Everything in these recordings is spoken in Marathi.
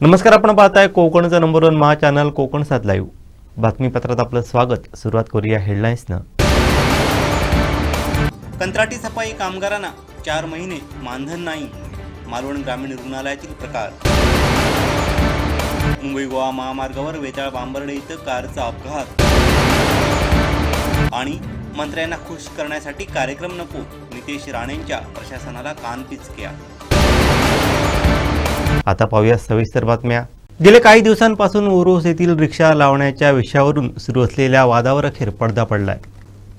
नमस्कार, आपण पाहताय कोकणचं नंबर 1 महा चॅनल कोकण 7 लाईव्ह. बातमीपत्रात आपलं स्वागत. सुरुवात करूया हेडलाईन्सनं. कंत्राटी सफाई कामगारांना 4 महिने मानधन नाही. मालवण ग्रामीण रुग्णालयातील प्रकार. मुंबई गोवा महामार्गावर वेताळ बांबर्डे इथं कारचा अपघात. आणि मंत्र्यांना खुश करण्यासाठी कार्यक्रम नको, नितेश राणेंच्या प्रशासनाला कानपिचक्या. आता पाहूया सविस्तर बातम्या. गेल्या काही दिवसांपासून ओरोस येथील रिक्षा लावण्याच्या विषयावरून सुरू असलेल्या वादावर अखेर पडदा पडलाय.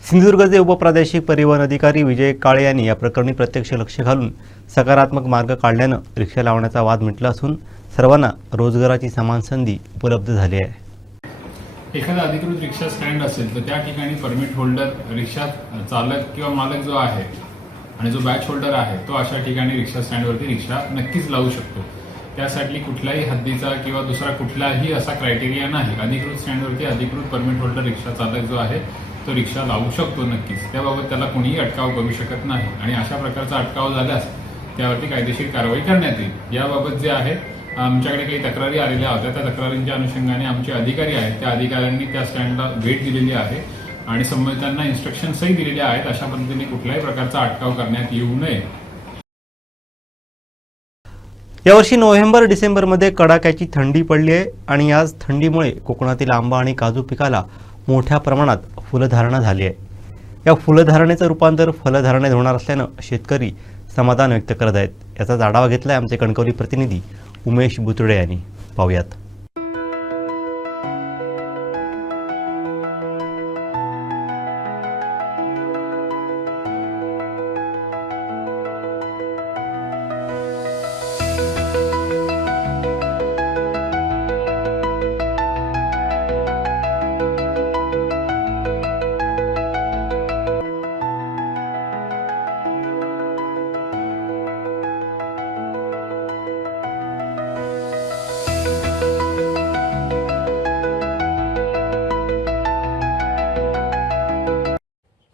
सिंधुदुर्गचे उपप्रादेशिक परिवहन अधिकारी विजय काळे यांनी या प्रकरणी प्रत्यक्ष लक्ष घालून सकारात्मक मार्ग काढल्यानं रिक्षा लावण्याचा वाद मिटला असून सर्वांना रोजगाराची समान संधी उपलब्ध झाली आहे. एखादा अधिकृत रिक्षा स्टँड असेल तर त्या ठिकाणी परमिट होल्डर, रिक्षा चालक किंवा मालक जो आहे आणि जो बॅच होल्डर आहे तो अशा ठिकाणी रिक्षा स्टँडवरती रिक्षा नक्कीच लावू शकतो. त्यासाठी कुठल्याही हद्दीचा किंवा दुसरा कुठलाही असा क्रायटेरिया नाही. अधिकृत स्टँडवरती अधिकृत परमिट होल्डर रिक्षा चालक जो आहे तो रिक्षा लावू शकतो नक्कीच. त्याबाबत त्याला कोणीही अटकाव करू शकत नाही आणि अशा प्रकारचा अटकाव झाल्यास त्यावरती कायदेशीर कारवाई करण्यात येईल. याबाबत जे आहे आमच्याकडे काही तक्रारी आलेल्या होत्या. त्या तक्रारींच्या अनुषंगाने आमचे अधिकारी आहेत त्या अधिकाऱ्यांनी त्या स्टँडला भेट दिलेली आहे आणि संबंधितांना इन्स्ट्रक्शन्सही दिलेल्या आहेत. अशा पद्धतीने कुठल्याही प्रकारचा अटकाव करण्यात येऊ नये. यावर्षी नोव्हेंबर-डिसेंबरमध्ये कडाक्याची थंडी पडली आहे आणि आज थंडीमुळे कोकणातील आंबा आणि काजू पिकाला मोठ्या प्रमाणात फुलधारणा झाली आहे. या फुलधारणेचं रूपांतर फलधारणेत होणार असल्यानं शेतकरी समाधान व्यक्त करत आहेत. याचा आढावा घेतलाय आमचे कणकवली प्रतिनिधी उमेश बुतुडे यांनी. पाहूयात.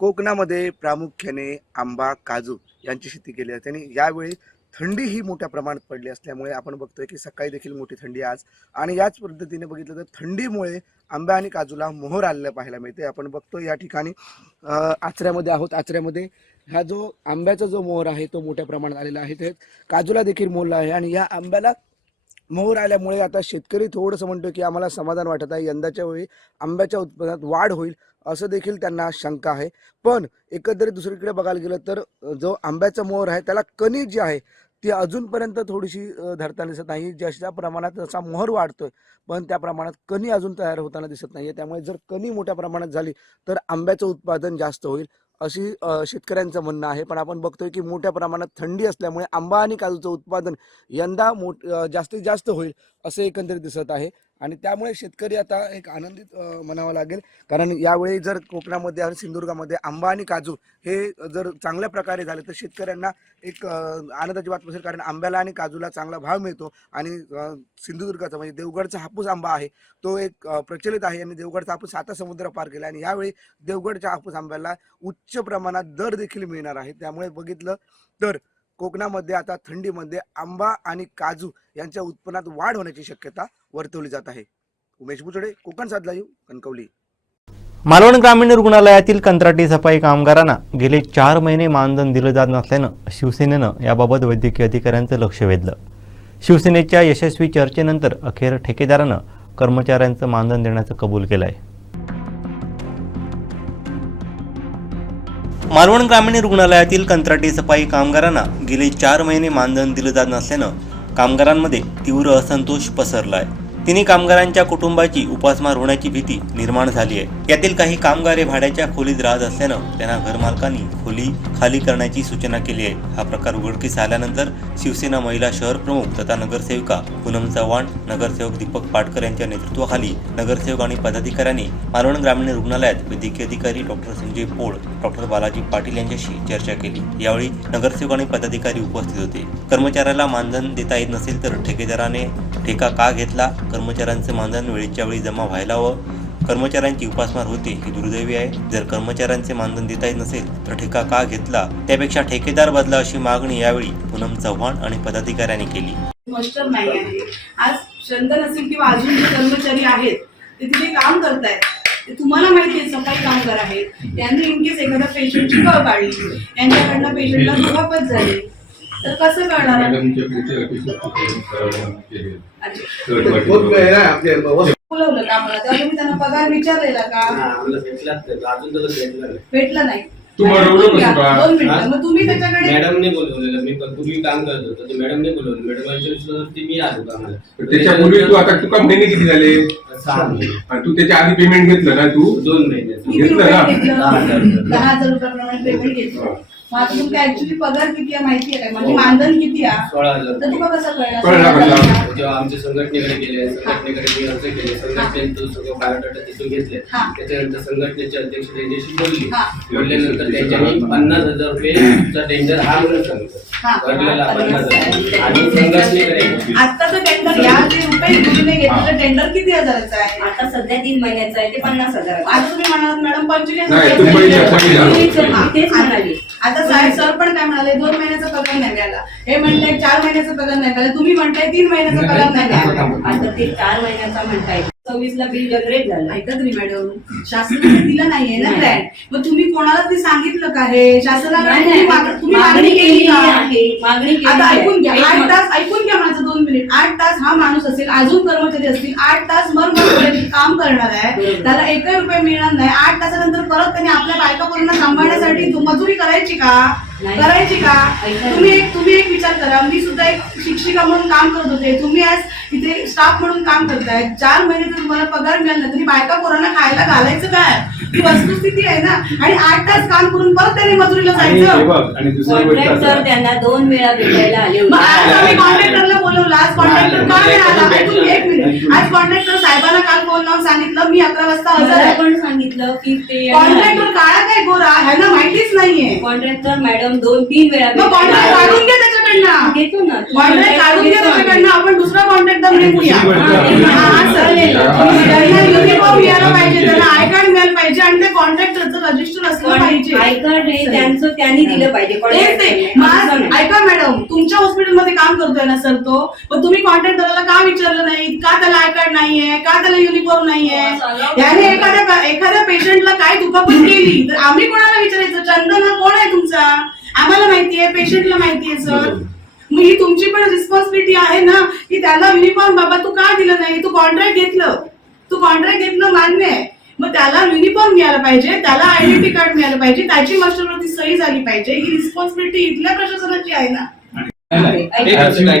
कोकणामध्ये प्रामुख्याने आंबा, काजू यांची शेती केली जाते आणि यावेळी थंडी ही मोठ्या प्रमाणात पडली असल्यामुळे आपण बघतोय की सकाळी देखील मोठी थंडी आज आणि याच पद्धतीने बघितलं तर थंडीमुळे आंबा आणि काजूला मोहर आलेला पाहायला मिळते. आपण बघतो या ठिकाणी आचऱ्यामध्ये आहोत. आचऱ्यामध्ये हा जो आंब्याचा जो मोहर आहे तो मोठ्या प्रमाणात आलेला आहे. ते काजूला देखील मोहर आहे आणि या आंब्याला मोहर आल्यामुळे आता शेतकरी थोडंसं म्हणतो की आम्हाला समाधान वाटत आहे. यंदाच्या वेळी आंब्याच्या उत्पन्नात वाढ होईल असं देखील त्यांना शंका आहे. पण एकंदरीत दुसरीकडे बघायला गेलं तर जो आंब्याचा मोहर आहे त्याला कणी जी आहे ती अजूनपर्यंत थोडीशी धरताना दिसत नाही. जशा प्रमाणात जसा मोहर वाढतोय पण त्या प्रमाणात कणी अजून तयार होताना दिसत नाहीये. त्यामुळे जर कणी मोठ्या प्रमाणात झाली तर आंब्याचं उत्पादन जास्त होईल अशी शेतकऱ्यांचं म्हणणं आहे. पण आपण बघतोय की मोठ्या प्रमाणात थंडी असल्यामुळे आंबा आणि काजूचं उत्पादन यंदा जास्तीत जास्त होईल असं एकंदरीत दिसत आहे आणि त्यामुळे शेतकरी आता एक आनंदित म्हणावं लागेल. कारण यावेळी जर कोकणामध्ये आणि सिंधुदुर्गामध्ये आंबा आणि काजू हे जर चांगल्या प्रकारे झाले तर शेतकऱ्यांना एक आनंदाची बात असेल. कारण आंब्याला आणि काजूला चांगला भाव मिळतो आणि सिंधुदुर्गाचा म्हणजे देवगडचा हापूस आंबा आहे तो एक प्रचलित आहे आणि देवगडचा हापूस 7 समुद्र पार केला आणि यावेळी देवगडच्या हापूस आंब्याला उच्च प्रमाणात दर देखील मिळणार आहे. त्यामुळे बघितलं तर कोकणामध्ये आता थंडीमध्ये आंबा आणि काजू यांच्या उत्पन्नात वाढ होण्याची शक्यता वर्तवली जात आहे. उमेश बुचडे, कोकण 7 लाईव्ह, कणकवली. मालवण ग्रामीण रुग्णालयातील कंत्राटी सफाई कामगारांना गेले 4 महिने मानधन दिलं जात नसल्यानं शिवसेनेनं याबाबत वैद्यकीय अधिकाऱ्यांचं लक्ष वेधलं. शिवसेनेच्या यशस्वी चर्चेनंतर अखेर ठेकेदारानं कर्मचाऱ्यांचं मानधन देण्याचं कबूल केलं आहे. मालवण ग्रामीण रुग्णालयातील कंत्राटी सफाई कामगारांना गेले 4 महिने मानधन दिलं जात नसल्यानं कामगारांमध्ये तीव्र असंतोष पसरला आहे. तिन्ही कामगारांच्या कुटुंबाची उपासमार होण्याची भीती निर्माण झाली आहे. यातील काही कामगार भाड्याच्या खोलीत राहत असल्यानं त्यांना घरमालकांनी खोली खाली करण्याची सूचना केली आहे. हा प्रकार उघडकीस आल्यानंतर शिवसेना महिला शहर प्रमुख तथा नगरसेविका पूनम चव्हाण, नगरसेवक दीपक पाटकर यांच्या नेतृत्वाखाली नगरसेवक आणि पदाधिकाऱ्यांनी मालवण ग्रामीण रुग्णालयात वैद्यकीय अधिकारी डॉक्टर संजय पोळ, डॉक्टर बालाजी पाटील यांच्याशी चर्चा केली. यावेळी नगरसेवक आणि पदाधिकारी उपस्थित होते. कर्मचाऱ्याला मानधन देता येत नसेल तर ठेकेदाराने ठेका का घेतला, कर्मचाऱ्यांचे मानधन वेळेच्या वेळी जमा व्हायला हवं, कर्मचाऱ्यांची उपासमार होते ही दुर्दैवी आहे. जर कर्मचाऱ्यांचे मानधन देता येत नसेल तर ठेका का घेतला, त्यापेक्षा ठेकेदार बदला अशी मागणी यावेळी पूनम चव्हाण आणि पदाधिकाऱ्यांनी केली. गोष्ट नाही आहे. आज चंदन असेल किंवा अजून जे कर्मचारी आहेत ते तिथे काम करतायत, ते तुम्हाला माहिती आहे सफाई कामगार आहेत, त्यांनी इनकेस एखाद्या पेशंटची कळ काढली, त्यांच्याकडनं पेशंटला दुखापत झाली तर कसं करणार? बोलवलं का मला? तेव्हा तुम्ही त्यांना पगार विचारलेला का? भेटला नाही. तुम्हाला मॅडम, एवढं कसं का? 2 मिनिटं. मग तुम्ही त्याच्याकडे मॅडमने बोलवलेलं, मी पूर्वी काम करत होतो, तर मॅडमने बोलवलं, मॅडमांच्या विश्वासावरती मी आलो कामाला. त्याच्यापूर्वी तू आता तुका महिने किती झाले 6 महिने, आणि तू त्याच्या आधी पेमेंट घेतलं ना तू 2 महिन्याचं. किती घेतलं रुपये ना? घेतलं? 10,000. 10,000 रुपयाप्रमाणे पेमेंट घेतलं. मग आता तुमचा ऍक्च्युली पगार किती आहे माहिती आहे काय? म्हणजे मानधन किती आहे? 16,000. तर तुला कसं कळलं, कळणार? कळलं. जेव्हा आमच्या संघटनेकडे गेले, संघटनेकडे मी अर्ज केले, संघटनेतून सगळं बायोडाटा तिथून घेतले, हा. त्याच्यानंतर संघटनेचे अध्यक्ष त्यांच्याशी बोलली, हा. बोलल्यानंतर त्यांच्यानी 50,000 रुपयेचा टेंडर हा म्हणून सांगितलं, हा. भरलेला 50,000 आणि संघटनेकडे आत्ताचं टेंडर या जे रुपये गुरुने घेतलेलं टेंडर किती हजाराचं आहे? आता सध्या 3 महिन्याचं आहे ते 50,000. आता तुम्ही म्हणाल मॅडम 25,000 नाही, तुम्ही तेच म्हणाली. आता साहेब सर पण काय म्हणाले 2 महिन्याचा पगार नाही मिळाला, हे म्हणताय 4 महिन्याचा पगार नाही मिळाला, तुम्ही म्हणताय 3 महिन्याचा पगार नाही मिळाला. आता ते 4 महिन्याचा म्हणताय. 26 ला बिल जनरेट झालं. ऐका तुम्ही मॅडम, शासनाने दिलं नाहीये ना ग्रँट, मग तुम्ही कोणाला ते सांगितलं का? हे शासनाकडे तुम्ही मागणी केली का? आहे, मागणी केली आता आहे. ऐकून घ्या, एक 8 मिनिट. तास ऐकून घ्या माझं 2 मिनिट. 8 तास हा माणूस असेल, अजून कर्मचारी असतील, 8 तास काम करणार आहे, बरोबर. त्याला 1 रुपये मिळणार नाही. 8 तासानंतर परत त्यांनी आपल्या बायका पोरांना सांभाळण्यासाठी मजुरी करायची का? नाही. करायची का? ऐका. तुम्ही एक विचार करा, मी सुद्धा एक शिक्षिका म्हणून काम करत होते, तुम्ही आज इथे स्टाफ म्हणून काम करताय. 4 महिने जर तुम्हाला पगार मिळाला नाही, तरी बायका पोरांना खायला घालायचं काय? ही वस्तुस्थिती आहे ना. आणि 8 तास काम करून परत त्यांनी मजुरीला जायचं. आणि दुसरी गोष्ट कॉन्ट्रॅक्टर असं, त्यांना 2 वेळा भेटायला आले मग आज आम्ही होते. कॉन्ट्रॅक्टरला बोलवलं, आज कॉन्ट्रॅक्टर का नाही आला? ऐकून घ्या, 1 मिनिट. आज कॉन्ट्रॅक्टर साहेबांना काल फोन लावून सांगितलं मी 11 वाजता हजर मला आहे. पण सांगितलं की ते कॉन्ट्रॅक्टर काळा काय गोरा ह्यांना माहितीच नाहीये. कॉन्ट्रॅक्टर मॅडम 2-3 वेळा मग कॉन्ट्रॅक्ट काढून घ्या त्याच्याकडनं. घेतो ना. कॉन्ट्रॅक्ट काढून घ्या त्याच्याकडनं, आपण दुसरा कॉन्ट्रॅक्टर नेमूया. चालेल. त्यांना युनिफॉर्म मिळायला पाहिजे, त्यांना आय कार्ड मिळायला पाहिजे आणि त्या कॉन्ट्रॅक्टरचं रजिस्टर असलं पाहिजे. आय कार्ड हे त्यांचं त्यांनी दिलं पाहिजे. तेच ते. contractor मग ने. ऐका मॅडम, तुमच्या हॉस्पिटलमध्ये काम करतोय ना सर तो, पण तुम्ही कॉन्ट्रॅक्टरला का विचारलं नाही? का त्याला आय कार्ड नाहीये? का त्याला युनिफॉर्म नाहीये? याने एखाद्या पेशंटला काय दुखापत केली तर आम्ही कोणाला विचारायचं? चंदन हा कोण आहे तुमचा? आम्हाला माहितीये, पेशंटला माहितीये सर. मग ही तुमची पण रिस्पॉन्सिबिलिटी आहे ना की त्याला युनिफॉर्म बाबा तू का दिलं नाही? तू कॉन्ट्रॅक्ट घेतलं मान्य आहे, मग त्याला युनिफॉर्म मिळाला पाहिजे, त्याला आयडेंटिटी कार्ड मिळालं पाहिजे, त्याची मास्टरवरती सही झाली पाहिजे. ही रिस्पॉन्सिबिलिटी इथल्या प्रशासनाची आहे ना. 10,000 दिलाय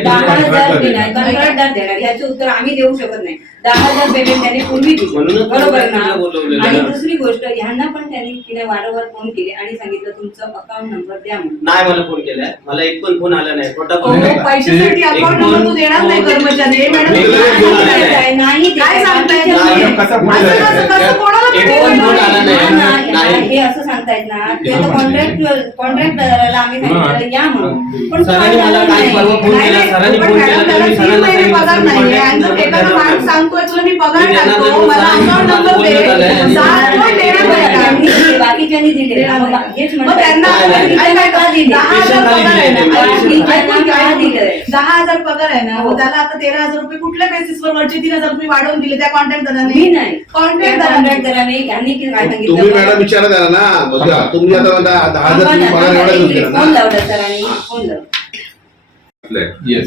कंत्राटदार देणार, याचे उत्तर आम्ही देऊ शकत नाही. 10,000 पेमेंट त्याने पूर्वी दिली, म्हणूनच बरोबर ना? तिला बोलवलेलं. आणि दुसरी गोष्ट, ह्यांना पण तिने वारंवार फोन केले आणि सांगितलं तुमचं अकाउंट नंबर द्या म्हणून. नाही, मला फोन केलाय, मला एक पण फोन आला नाही, खोटा हो, फोन केला. पैशासाठी अकाउंट नंबर तू देणार नाही कर्मचारी. हे मॅडम एक काय फोन सांगताय? आलाय. नाही देत. काय सांगताय बाकीच्या तुम्ही? नाही, कसं फोन असं आलाय? कसं कोणाला पण एक देणार फोन नाही? आला नाही. नाही, हे असं सांगतायत ना, ते आता कॉन्ट्रॅक्टरला आम्ही सांगितलं या म्हणून, पण सरांनी मला तुम्हाला काल परवा फोन नाही, केला, नाही, सरांनी पण फोन मॅडम, केला, त्याला मी 3 सरांना महिने पगार सांगितलं, नाहीये. आणि जर एखादा माणूस सांगतोय तुला मी पगार मी त्यांना टाकतो, जर मला सरांनी अकाउंट नंबर दे, बोलणं झालंय आणि 7 कोण देणार नाही का? त्यांनी दिले, बाकीच्यांनी दिले. मग हेच मग म्हणतात. त्यांना बाकीच्यांना का दिले? 10,000 पगार आहे ना. बाकीच्यांना का दिलंय? 10,000 पगार आहे ना, हो. मग त्याला आता 13,000 रुपये कुठल्या बेसिसवर वरचे 3,000 रुपये वाढवून दिले त्या कॉन्ट्रॅक्टदाराने? मी नाही. कॉन्ट्रॅक्टदाराने. कॉन्ट्रॅक्टराने यांनी काय सांगितलं? तुम्ही मॅडम विचारा त्याला ना, बघा तुम्ही आता म्हणता 10,000 तुम्ही पगार एवढा देऊन दिला फोन ना. लावला सरांनी, फोन लावला.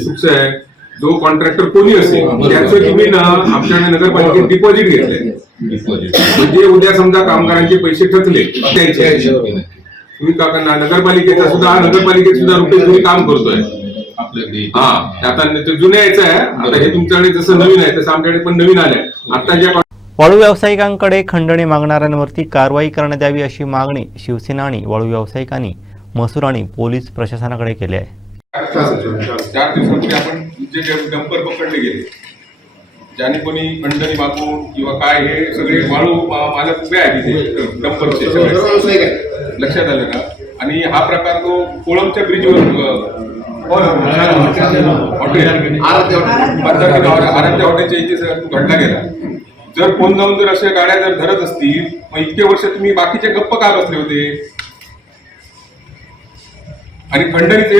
कसं आहे, जो कॉन्ट्रॅक्टर कोणी असेल त्याचं तुम्ही ना आमच्याकडे नगरपालिकेत डिपॉझिट घेतलंय. म्हणजे उद्या समजा कामगारांचे पैसे ठकले द्यायचे, तुम्ही नगरपालिकेचा सुद्धा रुपये तुम्ही काम करतोय आपल्याकडे. हा, आता ते जुने यायचं आहे. आता हे तुमच्याकडे जसं नवीन आहे तसं आमच्याकडे पण नवीन आलंय. आता ज्या वाळू व्यावसायिकांकडे खंडणी मागणाऱ्यांवरती कारवाई करण्यात यावी अशी मागणी शिवसेना आणि वाळू व्यावसायिकांनी महसूल आणि पोलीस प्रशासनाकडे केली आहे. 4 दिवसापूर्वी आपण जे डंपर पकडले गेले, ज्याने कोणी खंडणी मागून किंवा काय, हे सगळे वाळू मालक उभे आहेत तिथे डंपरचे सगळे, लक्षात आलं का? आणि हा प्रकार तो कोळमच्या ब्रिजवर आराध्य हॉटेलच्या इथे घडला गेला. जर फोन लावून जर अशा गाड्या जर धरत असतील, मग इतके वर्ष तुम्ही बाकीचे गप्प का बसले होते? आणि खंडणीचे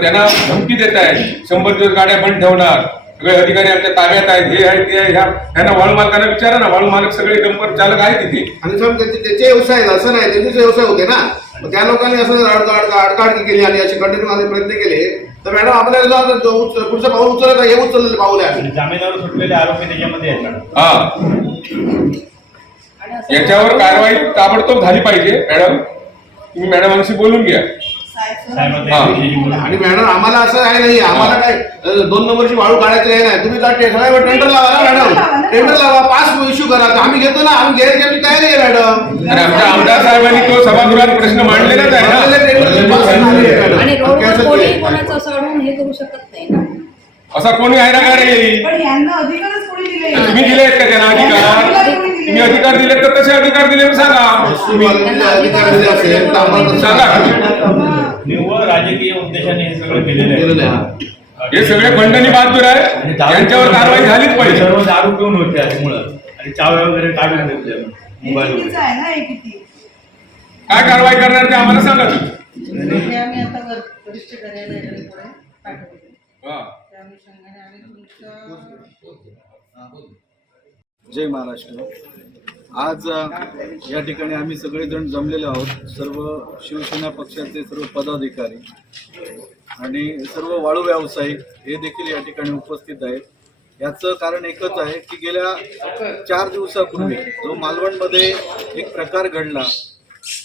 त्यांना धमकी देत आहे 100 दिवस गाड्या बंद ठेवणार, सगळे अधिकारी आमच्या ताब्यात आहेत, हे आहे ते आहे. ह्यांना वाळू मालकांना विचारा ना, वाळू मालक सगळे डंपर चालक आहेत तिथे. आणि साहेब त्याचे व्यवसाय आहेत, असं नाही, त्यांचे व्यवसाय होते ना. मग त्या लोकांनी असं आडकाडकी केली आणि असे कंटिन्यू आले प्रयत्न केले तर मॅडम आपल्याला पुढचं पाऊल उचलत हे उचललेलं पाऊल आहे. जामिनावर सुटलेले आरोपी त्याच्यामध्ये आहेत मॅडम. हा, याच्यावर कारवाई ताबडतोब झाली पाहिजे. मॅडम तुम्ही मॅडमांशी बोलून घ्या. आणि मॅडम आम्हाला असं आहे नाही, आम्हाला काय 2 नंबरची वाळू काढायची आहे नाही. तुम्ही सगळ्यावर टेंडर लावा ना मॅडम, टेंडर लावा, पास इश्यू करा. आम्ही घेतो ना, आम्ही घ्यायची आमची तयारी आहे मॅडम. आणि आमच्या आमदार साहेबांनी तो सभागृहात प्रश्न मांडलेलाच आहे ना. आणि रोडवर कोणी कोणाचं असं अडवून हे करू शकत नाही ना. असा कोणी आहे ना का रे? पण यांना अधिकारच कोणी दिले? तुम्ही दिलेत का त्यांना अधिकार? तुम्ही अधिकार दिलेत तर तसे अधिकार दिले सांगा. अधिकार दिले असेल तर आम्हाला सांगा. निव्वळ राजकीय उद्देशाने हे सगळं केलेलं आहे. हे सगळे खंडणी बहादूर आहे, यांच्यावर कारवाई झालीच पाहिजे. सर्व दारू पिऊन होते त्यामुळं, आणि चाव्या वगैरे काढून ठेवले मोबाईल वगैरे. चुकीचं आहे ना हे किती. काय कारवाई करणार ते आम्हाला सांगा तुम्ही. हे आम्ही आता वरिष्ठ कार्यालयाकडे पुढे पाठवतो. हा. त्या अनुषंगाने आम्ही तुमचं जय महाराष्ट्र. आज या ठिकाणी आम्ही सगळेजण जमलेलो आहोत, सर्व शिवसेना पक्षाचे सर्व पदाधिकारी आणि सर्व वाळू व्यावसायिक हे देखील या ठिकाणी उपस्थित आहेत. याचं कारण एकच आहे की गेल्या 4 दिवसापूर्वी जो मालवणमध्ये एक प्रकार घडला,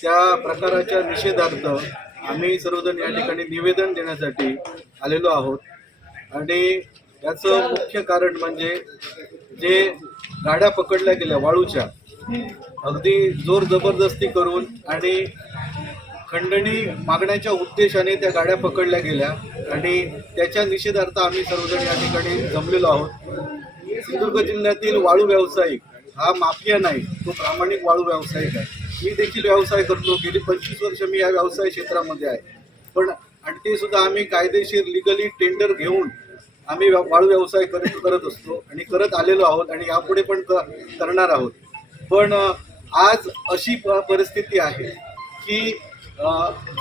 त्या प्रकाराच्या निषेधार्थ आम्ही सर्वजण या ठिकाणी निवेदन देण्यासाठी आलेलो आहोत. आणि याचं मुख्य कारण म्हणजे जे गाड्या पकडल्या गेल्या वाळूच्या, अगदी जोर जबरदस्ती करून आणि खंडणी मागण्याच्या उद्देशाने त्या गाड्या पकडल्या गेल्या आणि त्याच्या निषेधार्थ आम्ही सर्वजण या ठिकाणी जमलेलो आहोत. सिंधुदुर्ग जिल्ह्यातील वाळू व्यावसायिक हा माफिया नाही, तो प्रामाणिक वाळू व्यावसायिक आहे. मी देखील व्यवसाय करतो, गेली 25 वर्ष मी या व्यवसाय क्षेत्रामध्ये आहे. पण आणि ते सुद्धा आम्ही कायदेशीर लिगली टेंडर घेऊन आम्ही वाळू व्यवसाय करत असतो आणि करत आलेलो आहोत आणि यापुढे पण करणार आहोत. पण आज अशी परिस्थिती आहे की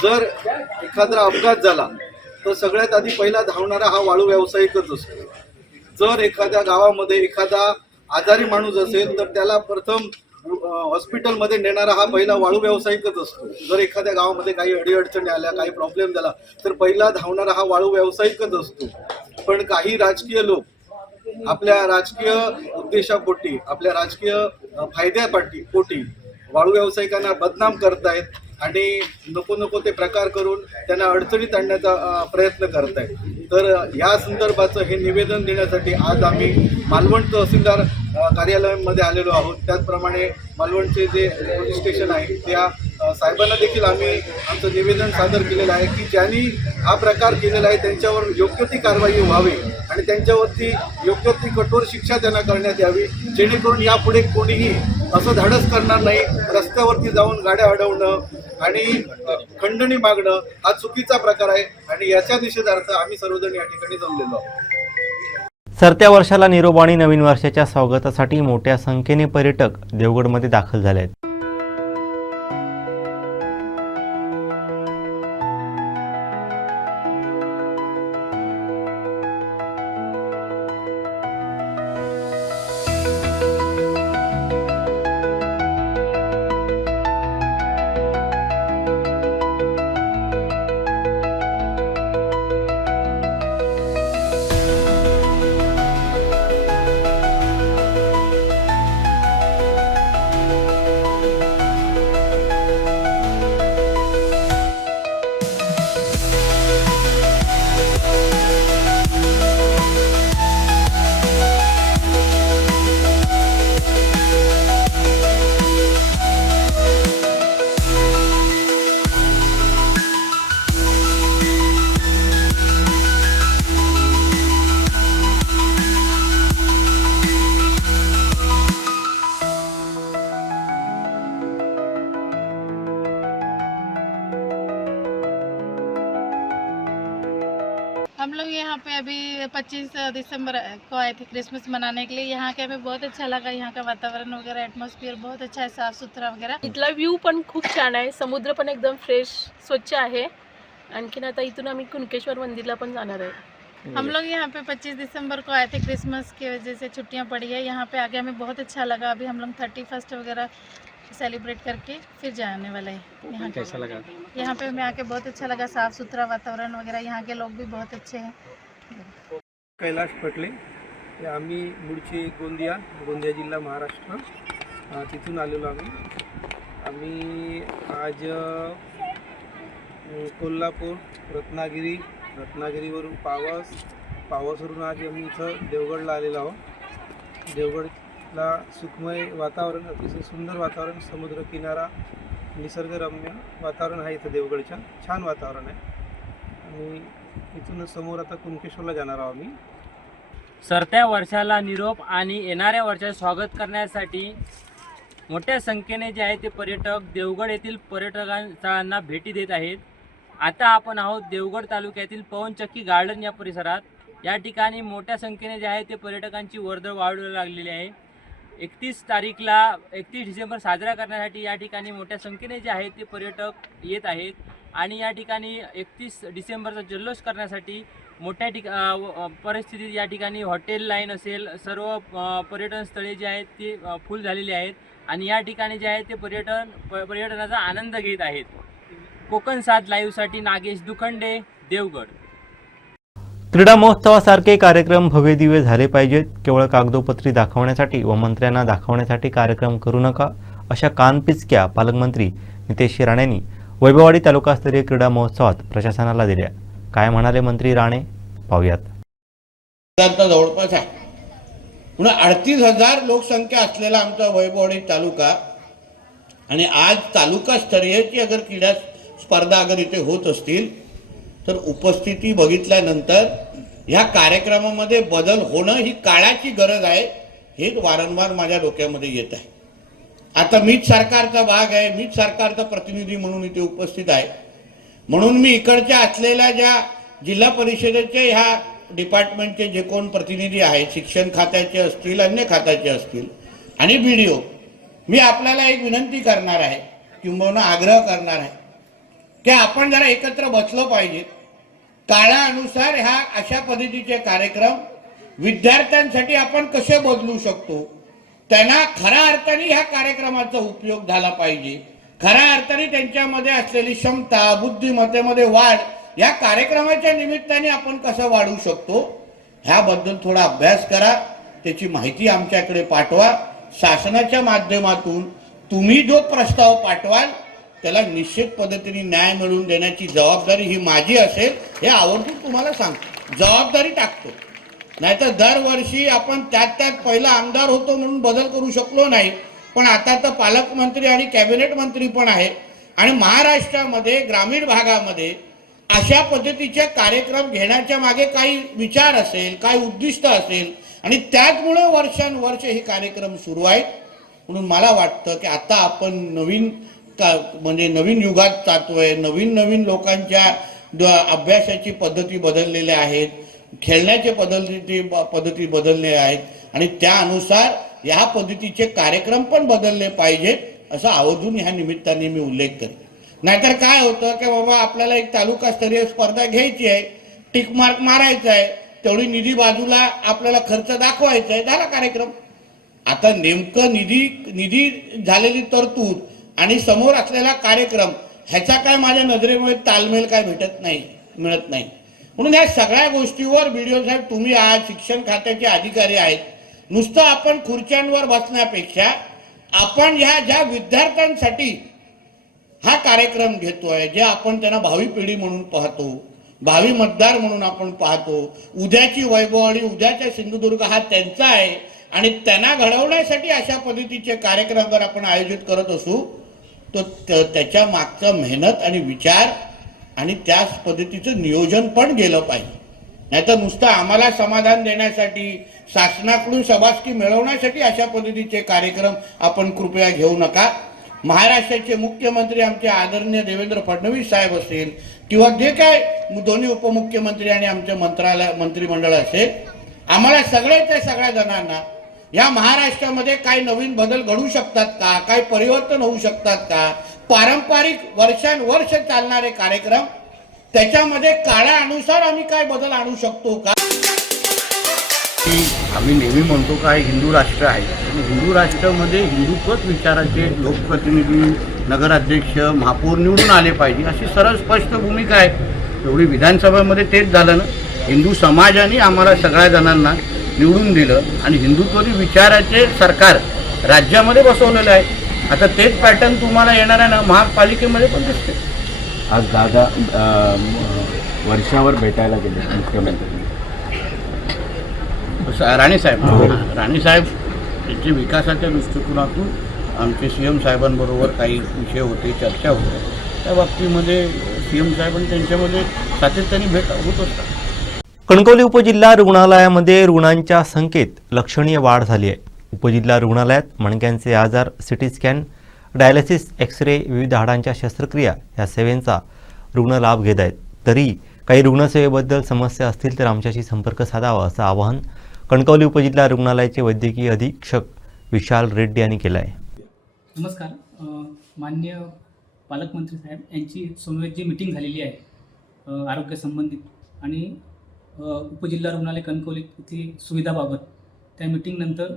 जर एखादा अपघात झाला तर सगळ्यात आधी पहिला धावणारा हा वाळू व्यावसायिकच असतो. जर एखाद्या गावामध्ये एखादा आजारी माणूस असेल तर त्याला प्रथम हॉस्पिटलमध्ये नेणारा हा पहिला वाळू व्यावसायिकच असतो. जर एखाद्या गावामध्ये काही अडीअडचणी आल्या, काही प्रॉब्लेम झाला तर पहिला धावणारा हा वाळू व्यावसायिकच असतो. पण काही राजकीय लोक आपल्या राजकीय उद्देशापोटी, आपल्या राजकीय फायद्यापोटी वाळू व्यावसायिकांना बदनाम करतायत आणि नको ते प्रकार करून त्यांना अडचणीत आणण्याचा प्रयत्न करतायत. तर या संदर्भाचं हे निवेदन देण्यासाठी आज आम्ही मालवण तहसीलदार कार्यालयामध्ये आलेलो आहोत. त्याचप्रमाणे मालवणचे जे पोलीस स्टेशन आहे त्या साहेबांना देखील आम्ही आमचं निवेदन सादर केलेलं आहे की ज्यांनी हा प्रकार केलेला आहे त्यांच्यावर योग्य ती कारवाई व्हावी आणि त्यांच्यावरती योग्य ती कठोर शिक्षा त्यांना करण्यात यावी, जेणेकरून यापुढे कोणीही असं धाडस करणार नाही. रस्त्यावरती जाऊन गाड्या अडवणं आणि खंडणी मागणं हा चुकीचा प्रकार आहे आणि याच्या निषेधार्थ आम्ही सर्वजण या ठिकाणी जमलेलो आहोत. सरत्या वर्षाला निरोप आणि नवीन वर्षाच्या स्वागतासाठी मोठ्या संख्येने पर्यटक देवगडमध्ये दाखल झाले आहेत. हम लोग यहाँ पे अभी 25 दिसंबर को आए थे क्रिसमस मनाने के लिए. यहाँ के हमें बहुत अच्छा लगा. यहाँ का वातावरण वगैरह एटमॉस्फियर बहुत अच्छा है, साफ़ सुथरा वगैरह. इथला व्ह्यू पण खूप छान आहे, समुद्र पण एकदम फ्रेश स्वच्छ आहे. आणखीन आता इथून आम्ही कुणकेश्वर मंदिरला पण जाणार आहे. हम लोग यहाँ पे 25 दिसंबर को आए थे, क्रिसमस की वजह से छुट्टियाँ पड़ी है। यहाँ पे आके हमें बहुत अच्छा लगा। अभी हम लोग 31st वगैरह सेलिब्रेट करके फिर जाने वाले हैं। यहाँ कैसा लगा? यहाँ पे हमें आके बहुत अच्छा लगा, साफ़ सुथरा वातावरण वगैरह, यहाँ के लोग भी बहुत अच्छे हैं। कैलाश पटले, आम्ही मूळचे गोंदिया जिल्हा महाराष्ट्र, तिथून आलेलो आम्ही आज कोल्हापूर, रत्नागिरीवरून पावसवरून आज आम्ही इथं देवगडला आलेलो आहोत। देवगडला सुखमय वातावरण, अतिशय सुंदर वातावरण, समुद्रकिनारा, निसर्गरम्य वातावरण आहे इथं देवगडच्या, छान वातावरण आहे। आणि इथून समोर आता कुणकेश्वरला जाणार आहोत आम्ही। सरत्या वर्षाला निरोप आणि येणाऱ्या वर्षाचे स्वागत करण्यासाठी मोठ्या संख्येने जे आहे ते पर्यटक देवगड येथील पर्यटकांना भेटी देत आहेत। आता आपण आहोत देवगड तालुक्यातील पवनचक्की गार्डन या परिसरात। या ठिकाणी मोठ्या संख्येने जे आहे ते पर्यटकांची वर्दळ वाढू लागलेली आहे। 31 डिसेंबर साजरा करण्यासाठी या ठिकाणी मोठ्या संख्येने जे आहे ते पर्यटक येत आहेत आणि या ठिकाणी 31 डिसेंबरचा जल्लोष करण्यासाठी मोठ्या परिस्थितीत या ठिकाणी हॉटेल लाईन असेल, सर्व पर्यटन स्थळे जे आहेत ते फुल झालेली आहेत आणि या ठिकाणी जे आहे ते पर्यटनाचा आनंद घेत आहेत। कोकण 7 लाईव्हसाठी नागेश दुखंडे, देवगड। क्रीडा महोत्सवासारखे कार्यक्रम भव्यदिव्य झाले पाहिजेत। केवळ कागदोपत्री दाखवण्यासाठी व मंत्र्यांना दाखवण्यासाठी कार्यक्रम करू नका, अशा कानपिचक्या पालकमंत्री नितेश राणेंनी वैभववाडी तालुकास्तरीय क्रीडा महोत्सवात प्रशासनाला दिल्या। काय म्हणाले मंत्री राणे, पाहूयात। जवळपास आहे, पुन्हा 38,000 लोकसंख्या असलेला आमचा वैभववाडी तालुका आणि आज तालुकास्तरीयची अगर क्रीडा स्पर्धा अगर इथे होत असतील तर उपस्थिती बघितल्यानंतर ह्या कार्यक्रमामध्ये बदल होणं ही काळाची गरज आहे, हे वारंवार माझ्या डोक्यामध्ये येत आहे। आता मीच सरकारचा भाग आहे, मीच सरकारचा प्रतिनिधी म्हणून इथे उपस्थित आहे, म्हणून मी इकडच्या असलेल्या ज्या जिल्हा परिषदेचे ह्या डिपार्टमेंटचे जे कोण प्रतिनिधी आहेत, शिक्षण खात्याचे असतील, अन्य खात्याचे असतील आणि BDO, मी आपल्याला एक विनंती करणार आहे किंवा आग्रह करणार आहे की आपण जरा एकत्र बसलो पाहिजे। काळानुसार ह्या अशा पद्धतीचे कार्यक्रम विद्यार्थ्यांसाठी आपण कसे बदलू शकतो, त्यांना खऱ्या अर्थाने ह्या कार्यक्रमाचा उपयोग झाला पाहिजे, खऱ्या अर्थाने त्यांच्यामध्ये असलेली क्षमता, बुद्धिमत्तेमध्ये वाढ या कार्यक्रमाच्या निमित्ताने आपण कसं वाढवू शकतो, ह्याबद्दल थोडा अभ्यास करा, त्याची माहिती आमच्याकडे पाठवा। शासनाच्या माध्यमातून तुम्ही जो प्रस्ताव पाठवाल त्याला निश्चित पद्धतीने न्याय मिळवून देण्याची जबाबदारी ही माझी असेल, हे आवर्जून तुम्हाला सांगतो, जबाबदारी टाकतो। नाहीतर दरवर्षी आपण त्यात पहिला आमदार होतो म्हणून बदल करू शकलो नाही, पण आता तर पालकमंत्री आणि कॅबिनेट मंत्री पण आहे आणि महाराष्ट्रामध्ये ग्रामीण भागामध्ये अशा पद्धतीचे कार्यक्रम घेण्याच्या मागे काही विचार असेल, काही उद्दिष्ट असेल आणि त्याचमुळे वर्षानुवर्ष हे कार्यक्रम सुरू आहेत। म्हणून मला वाटतं की आता आपण नवीन युगात जातोय, नवीन लोकांच्या अभ्यासाची पद्धती बदललेल्या आहेत, खेळण्याच्या पद्धती बदललेल्या आहेत आणि त्यानुसार या पद्धतीचे कार्यक्रम पण बदलले पाहिजेत, असं आवर्जून ह्या निमित्ताने मी उल्लेख करेन। नाहीतर काय होतं की बाबा आपल्याला एक तालुकास्तरीय स्पर्धा घ्यायची आहे, टिक मार्क मारायचा आहे, तेवढी निधी बाजूला आपल्याला खर्च दाखवायचा आहे, झाला कार्यक्रम। आता नेमकं निधी झालेली तरतूद आणि समोर असलेला कार्यक्रम ह्याचा काय माझ्या नजरेमुळे तालमेल काय मिळत नाही। म्हणून या सगळ्या गोष्टीवर BDO साहेब तुम्ही आज शिक्षण खात्याचे अधिकारी आहेत, नुसतं आपण खुर्च्यांवर बसण्यापेक्षा आपण ह्या ज्या विद्यार्थ्यांसाठी हा कार्यक्रम घेतोय, जे आपण त्यांना भावी पिढी म्हणून पाहतो, भावी मतदार म्हणून आपण पाहतो, उद्याची वैभववाडी, उद्याचा सिंधुदुर्ग हा त्यांचा आहे आणि त्यांना घडवण्यासाठी अशा पद्धतीचे कार्यक्रम जर आपण आयोजित करत असू तर त्याच्या मागचा मेहनत आणि विचार आणि त्याच पद्धतीचं नियोजन पण गेलं पाहिजे। नाहीतर नुसतं आम्हाला समाधान देण्यासाठी, शासनाकडून शाबासकी मिळवण्यासाठी अशा पद्धतीचे कार्यक्रम आपण कृपया घेऊ नका। महाराष्ट्राचे मुख्यमंत्री आमचे आदरणीय देवेंद्र फडणवीस साहेब असेल किंवा जे काय दोन्ही उपमुख्यमंत्री आणि आमचे मंत्रिमंडळ असेल, आम्हाला सगळ्या जणांना या महाराष्ट्रामध्ये काही नवीन बदल घडू शकतात का, काही परिवर्तन होऊ शकतात का, पारंपरिक वर्षानुवर्ष चालणारे कार्यक्रम त्याच्यामध्ये काळानुसार आम्ही काय बदल आणू शकतो का? आम्ही नेहमी म्हणतो का हे हिंदू राष्ट्र आहे आणि हिंदू राष्ट्रामध्ये हिंदुत्वच विचाराचे लोकप्रतिनिधी, नगराध्यक्ष, महापौर निवडून आले पाहिजे अशी सरळ स्पष्ट भूमिका आहे. एवढी विधानसभेमध्ये तेच झालं ना. हिंदू समाजाने आम्हाला सगळ्या जणांना निवडून दिलं आणि हिंदुत्वादी विचाराचे सरकार राज्यामध्ये बसवलेलं आहे. आता तेच पॅटर्न तुम्हाला येणाऱ्या ना महापालिकेमध्ये पण दिसते. आज दादा वर्षावर भेटायला गेले मुख्यमंत्री राणीसाहेब त्यांचे विकासाच्या दृष्टिकोनातून आमचे CM साहेबांबरोबर काही विषय होते, चर्चा होते. त्या बाबतीमध्ये CM साहेब आणि त्यांच्यामध्ये सातत्याने भेट होत असतात. कणकवली उपजिल्हा रुग्णालयामध्ये रुग्णांच्या संख्येत लक्षणीय वाढ झाली आहे. उपजिल्हा रुग्णालयात मणक्यांचे आजार, CT स्कॅन, डायलिसिस, एक्स-रे, विविध हाडांच्या शस्त्रक्रिया या सेवांचा रुग्ण लाभ घेत आहेत. तरी काही रुग्णसेवेबद्दल समस्या असतील तर आमच्याशी संपर्क साधावा असं आवाहन कणकवली उपजिल्हा रुग्णालयाचे वैद्यकीय अधीक्षक विशाल रेड्डी यांनी केलं आहे. नमस्कार. माननीय पालकमंत्री साहेब यांची समवेत जी मीटिंग झालेली आहे आरोग्यासंबंधित आणि उपजिल्हा रुग्णालय कणकवली इथली सुविधाबाबत, त्या मीटिंगनंतर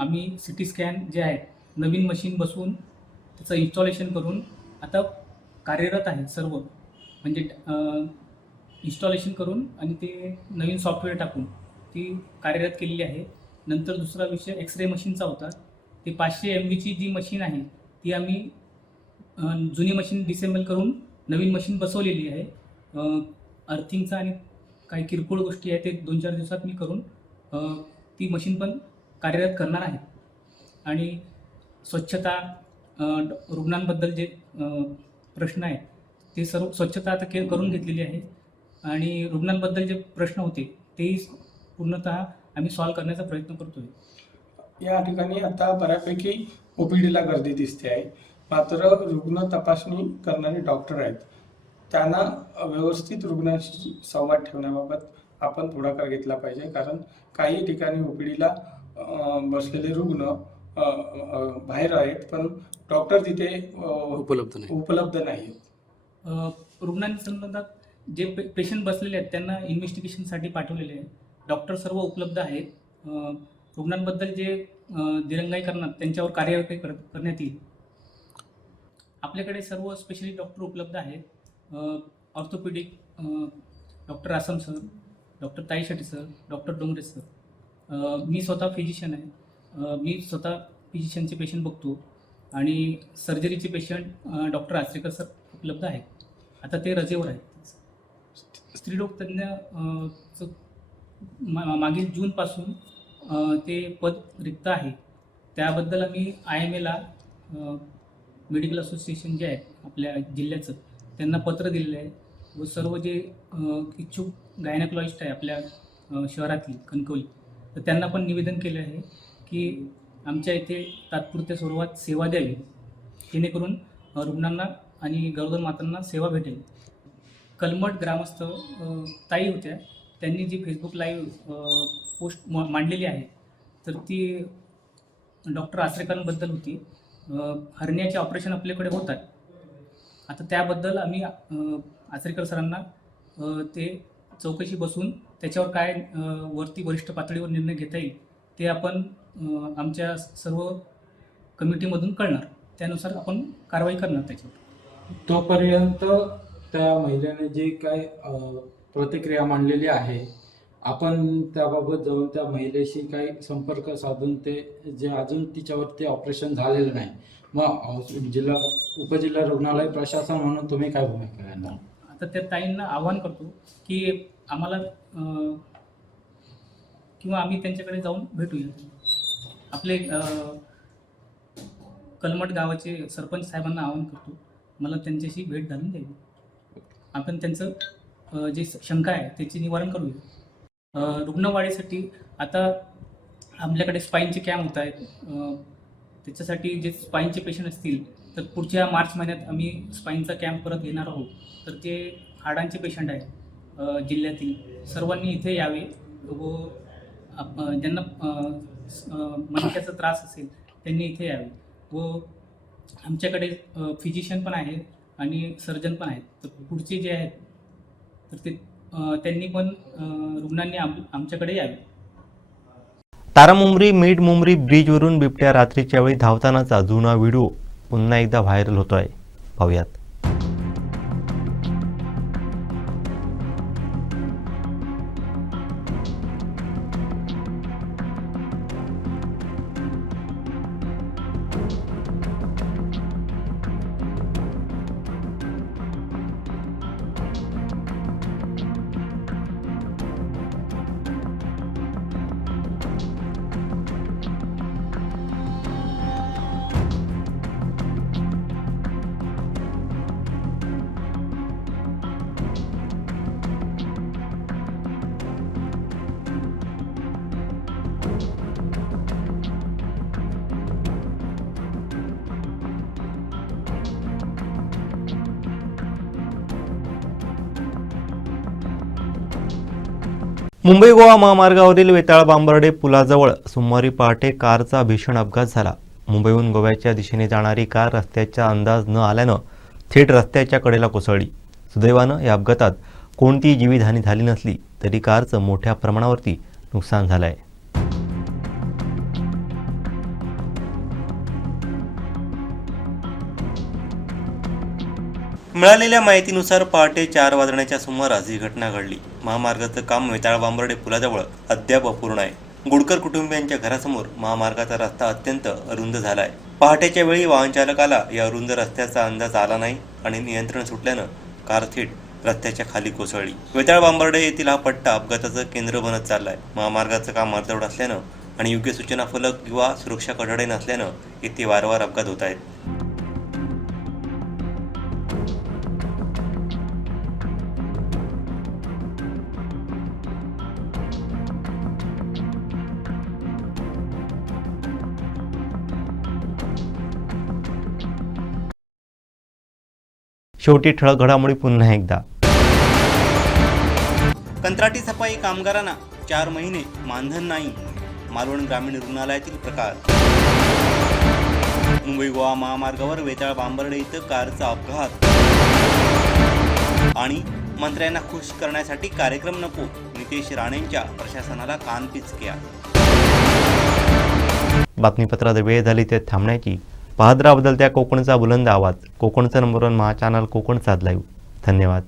आम्ही CT स्कॅन जे आहे नवीन मशीन बसवून त्याचं इन्स्टॉलेशन करून आता कार्यरत आहे. सर्व म्हणजे इन्स्टॉलेशन करून आणि ते नवीन सॉफ्टवेअर टाकून ती कार्यरत केलेली आहे. नंतर दुसरा विषय एक्स-रे मशीनचा होता. ते 500 MVची जी मशीन आहे ती आम्ही जुनी मशीन डिसेंबल करून नवीन मशीन बसवलेली आहे. अर्थिंगचा आणि काही किरकोळ गोष्टी आहेत ते 2-4 दिवसात मी करून ती मशीन पण कार्यरत करणार आहे. आणि स्वच्छता, रुग्णांबद्दल जे प्रश्न आहेत ते सर्व स्वच्छता आता करून घेतलेली आहे आणि रुग्णांबद्दल जे प्रश्न होते तेही पूर्णतः आम्ही सॉल्व्ह करण्याचा प्रयत्न करतो आहे. या ठिकाणी आता बऱ्यापैकी OPDला गर्दी दिसते आहे. मात्र रुग्ण तपासणी करणारे डॉक्टर आहेत, त्यांना व्यवस्थित रुग्णाशी संवाद ठेवण्याबाबत आपण पुढाकार घेतला पाहिजे. कारण काही ठिकाणी OPDला बसलेले रुग्ण बाहेर आहेत पण डॉक्टर तिथे उपलब्ध नाही. रुग्णांसंबंधात जे पेशंट बसलेले आहेत त्यांना इन्व्हेस्टिगेशनसाठी पाठवलेले आहे. डॉक्टर सर्व उपलब्ध आहेत. रुग्णांबद्दल जे दिरंगाई करणार त्यांच्यावर कार्यवाही करण्यात येईल. आपल्याकडे सर्व स्पेशलिस्ट डॉक्टर उपलब्ध आहेत. Orthopaedic doctor Asam sir, doctor Tai Shetty sir, doctor Dongre sir. मी स्वतः फिजिशियन आहे. मी स्वतः फिजिशियनचे पेशंट बघतो आणि सर्जरीचे पेशंट डॉक्टर आचरेकर सर उपलब्ध आहेत. आता ते रजेवर आहेत. स्त्रीरोग तज्ज्ञ मागील जूनपासून ते पद रिक्त आहे. त्याबद्दल आम्ही IMAला मेडिकल असोसिएशन जे आहे आपल्या जिल्ह्याचं त्यांना पत्र दिलेलं आहे व सर्व जे इच्छुक गायनेकोलॉजिस्ट आहे आपल्या शहरातली कणकवली तर त्यांना पण निवेदन केलं आहे की आमच्या इथे तात्पुरत्या स्वरूपात सेवा द्यावी जेणेकरून रुग्णांना आणि गरोदर मातांना सेवा भेटेल. कलमट ग्रामस्थ ताई होत्या, त्यांनी जी फेसबुक लाईव्ह पोस्ट मांडलेली आहे तर ती डॉक्टर आचरेकरांबद्दल होती. हर्नियाचे ऑपरेशन आपल्याकडे होतात. आता त्याबद्दल आम्ही आचरेकर सरांना ते चौकशी बसून त्याच्यावर काय वरती वरिष्ठ पातळीवर निर्णय घेता येईल ते आपण आमच्या सर्व कमिटीमधून कळणार. त्यानुसार आपण कारवाई करणार त्याच्यावर. तोपर्यंत त्या महिलेने जे काय प्रतिक्रिया मांडलेली आहे आपण त्याबाबत जाऊन त्या महिलेशी काही संपर्क साधून ते जे अजून तिच्यावरती ऑपरेशन झालेलं नाही मग उपजिल्हा रुग्णालय प्रशासन म्हणून तुम्ही काय भूमिका घेणार? आता त्या ताईंना आवाहन करतो की आम्हाला किंवा आम्ही त्यांच्याकडे जाऊन भेटूया. आपले कलमट गावाचे सरपंच साहेबांना आवाहन करतो मला त्यांच्याशी भेट घालून द्यावी. आपण त्यांचं जे शंका आहे त्याची निवारण करूया. रुग्णवाढीसाठी आता आपल्याकडे स्पाईनचे कॅम्प होत आहेत. त्याच्यासाठी जे स्पाईनचे पेशंट असतील तर पुढच्या मार्च महिन्यात आम्ही स्पाईनचा कॅम्प परत घेणार आहोत. तर ते हाडांचे पेशंट आहेत जिल्ह्यातील सर्वांनी इथे यावे व ज्यांना मणक्याचा त्रास असेल त्यांनी इथे यावे व आमच्याकडे फिजिशियन पण आहेत आणि सर्जन पण आहेत. तर पुढचे जे आहेत तर ते त्यांनी पण रुग्णांनी आमच्याकडे यावे. तारामुंबरी मीठ मुंबरी ब्रिजवरून बिबट्या रात्रीच्या वेळी धावतानाचा जुना व्हिडिओ पुन्हा एकदा व्हायरल होतोय. पाहूयात. मुंबई गोवा महामार्गावरील वेताळ बांबर्डे पुलाजवळ सोमवारी पहाटे कारचा भीषण अपघात झाला. मुंबईहून गोव्याच्या दिशेने जाणारी कार रस्त्याचा अंदाज न आल्यानं थेट रस्त्याच्या कडेला कोसळली. सुदैवानं या अपघातात कोणतीही जीवितहानी झाली नसली तरी कारचं मोठ्या प्रमाणावरती नुकसान झालं आहे. मिळालेल्या माहितीनुसार पहाटे 4 वाजण्याच्या सुमारास ही घटना घडली. महामार्गाचं काम वेताळ बांबर्डे पुलाजवळ अद्याप अपूर्ण आहे. गुडकर कुटुंबियांच्या घरासमोर महामार्गाचा रस्ता अत्यंत अरुंद झाला आहे. पहाटेच्या वेळी वाहन चालकाला या अरुंद रस्त्याचा अंदाज आला नाही आणि नियंत्रण सुटल्यानं कार थेट रस्त्याच्या खाली कोसळली. वेताळ बांबर्डे येथील हा पट्टा अपघाताचं केंद्र बनत चाललाय. महामार्गाचं काम अर्धवट असल्यानं आणि योग्य सूचना फलक किंवा सुरक्षा कठडे नसल्यानं येथे वारंवार अपघात होत आहेत. शेवटी ठळक घडामोडी पुन्हा एकदा. कंत्राटी सफाई कामगारांना 4 महिने मानधन नाही. मालवण ग्रामीण रुग्णालयातील प्रकार. मुंबई गोवा महामार्गावर वेताळ बांबर्डे इथं कारचा अपघात. आणि मंत्र्यांना खुश करण्यासाठी कार्यक्रम नको, नितेश राणेंच्या प्रशासनाला कानपिचक्या. बातमीपत्रात वेळ झाली ते थांबण्याची. पाहत राहा बदलत्या कोकणचा बुलंद आवाज. कोकणचं नंबर 1 महा चॅनल कोकण साध लाईव्ह. धन्यवाद.